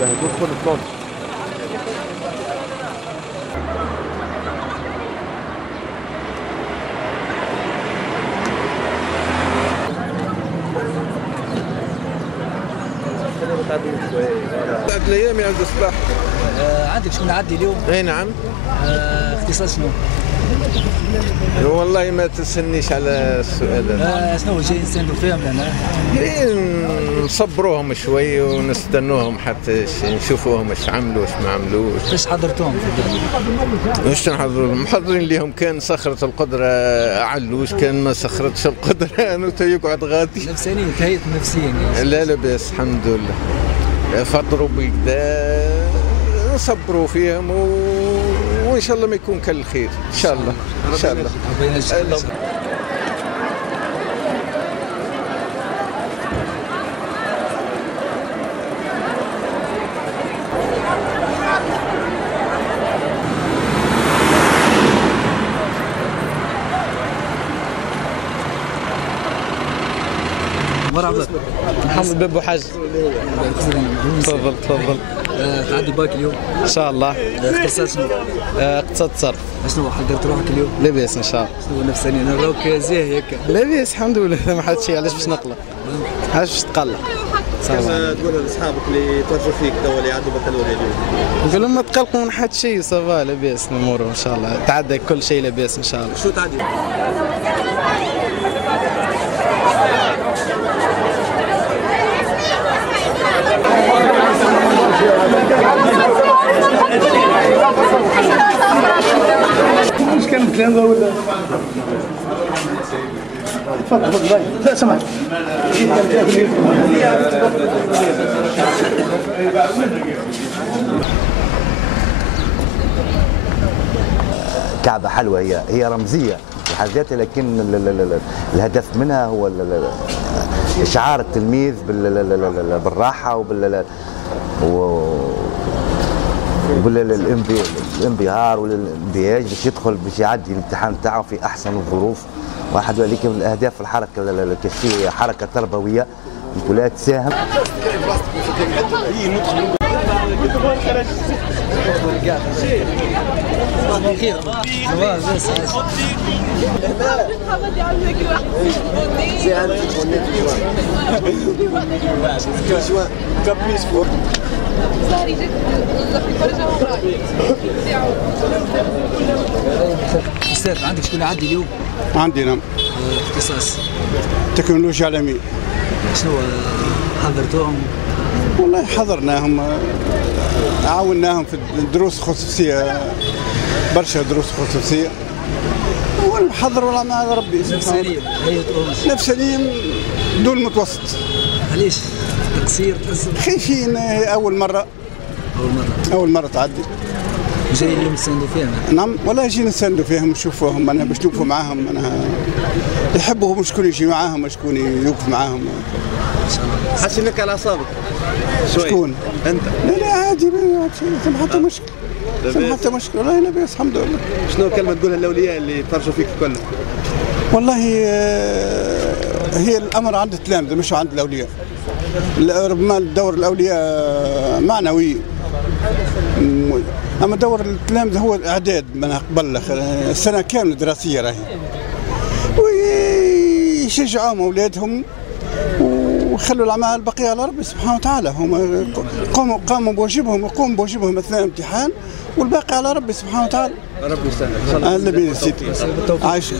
باهي ندخل بلونج. بعد الايام يا عبد الصباح. عندك شكون عدي اليوم؟ اي نعم. اختصاص شنو؟ والله ما تسنيش على السؤال هذا. شنو جاي نستندوا فيهم لهنا؟ نصبروهم شوي ونستنوهم حتى نشوفوهم اش عملوا واش ما عملوش. كيفاش حضرتوهم في الدرب؟ واش نحضروا؟ محضرين ليهم كان صخرة القدرة علوش، كان ما صخرتش القدرة انه يقعد غادي. نفسانيا تهيت نفسيا يعني. لا لاباس الحمد لله. فطروا بكدا نصبروا فيهم وان شاء الله ما يكون كل خير ان شاء الله ان شاء الله. مرحبا. محمد بن بوحاج. تفضل تفضل. تعدي باك اليوم؟ ان شاء الله. اختصاص شنو؟ اقتصاد الصرف. شنو حضرت روحك اليوم؟ لاباس ان شاء الله. شنو نفساني انا نراوك زاهي هكا؟ لاباس الحمد لله ما حد شيء. علاش باش نقلق؟ علاش باش تقلق؟ كما تقول لاصحابك اللي يتواجدوا فيك توا اللي يعدوا بكالوريا اليوم؟ نقول لهم ما تقلقوا من حد شيء، صافا لاباس الامور ان شاء الله. تعدى كل شيء لاباس ان شاء الله. شو تعدي؟ مش كان كلام ولا تفضل لا سمعت كعبة حلوة، هي رمزية بحد ذاتها، لكن الهدف منها هو إشعار التلميذ بالراحة وبالانبهار والاندهاج باش يدخل باش يعدي الامتحان تاعه في أحسن الظروف. واحد ولكن من أهداف الحركة الكشفية هي حركة تربوية كلها تساهم. استاذ عندك شكون يعدي اليوم؟ عندي نعم. اختصاص تكنولوجيا عالمية. شنو حضرتوهم؟ والله حضرناهم، عاوناهم في الدروس الخصوصية، برشا دروس خصوصية، والحضر والعمل على ربي. نفسانيا نفسانيا دون متوسط. علاش؟ تقصير تحس؟ خايفين. أول مرة تعدي. جاي اليوم نستندوا فيهم؟ نعم والله جينا نستندوا فيهم نشوفوهم، أنا باش نوقفوا معاهم. أنا يحبوا شكون يجي معاهم وشكون يوقف معاهم. حاسس انك على اعصابك شكون؟ انت؟ لا عادي، ما حتى مشكل. ما حتى مشكل والله لاباس الحمد لله. شنو كلمة تقولها للاولياء اللي يتفرجوا فيك الكل؟ والله هي الامر عند التلامذه مش عند الاولياء. ربما دور الاولياء معنوي، اما دور التلامذه هو الاعداد من قبل السنه كامله دراسيه راهي، ويشجعوهم اولادهم ويخلوا الاعمال البقيه على ربي سبحانه وتعالى. هم قاموا بواجبهم ويقوموا بواجبهم اثناء الامتحان، والباقي على ربي سبحانه وتعالى. ربي يسهل. اهلا بينا سيدي. عايش.